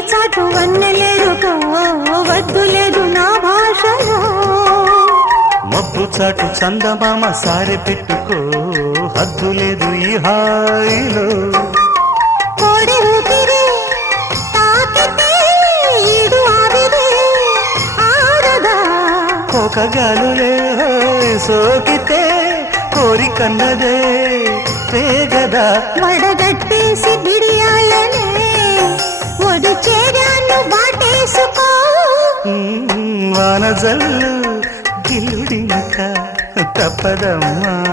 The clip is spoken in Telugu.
చాటు వన్నెలేరుకో వద్దు లేదు నా భాషలో మబ్బు చాటు చందమామ సారె పెట్టుకో హద్దు లేదు ఈ హాయిలో కోడి ఊపిరి తాకితే ఈడు ఆవిరి ఆరదా కోకగాలులే సోకితే కోరికన్నదే పేగదా వడగట్టేసి బిడియాలనే ఒడి చేరాను వాటేసుకో వానజల్లు గిల్లుడినక తప్పదమ్మా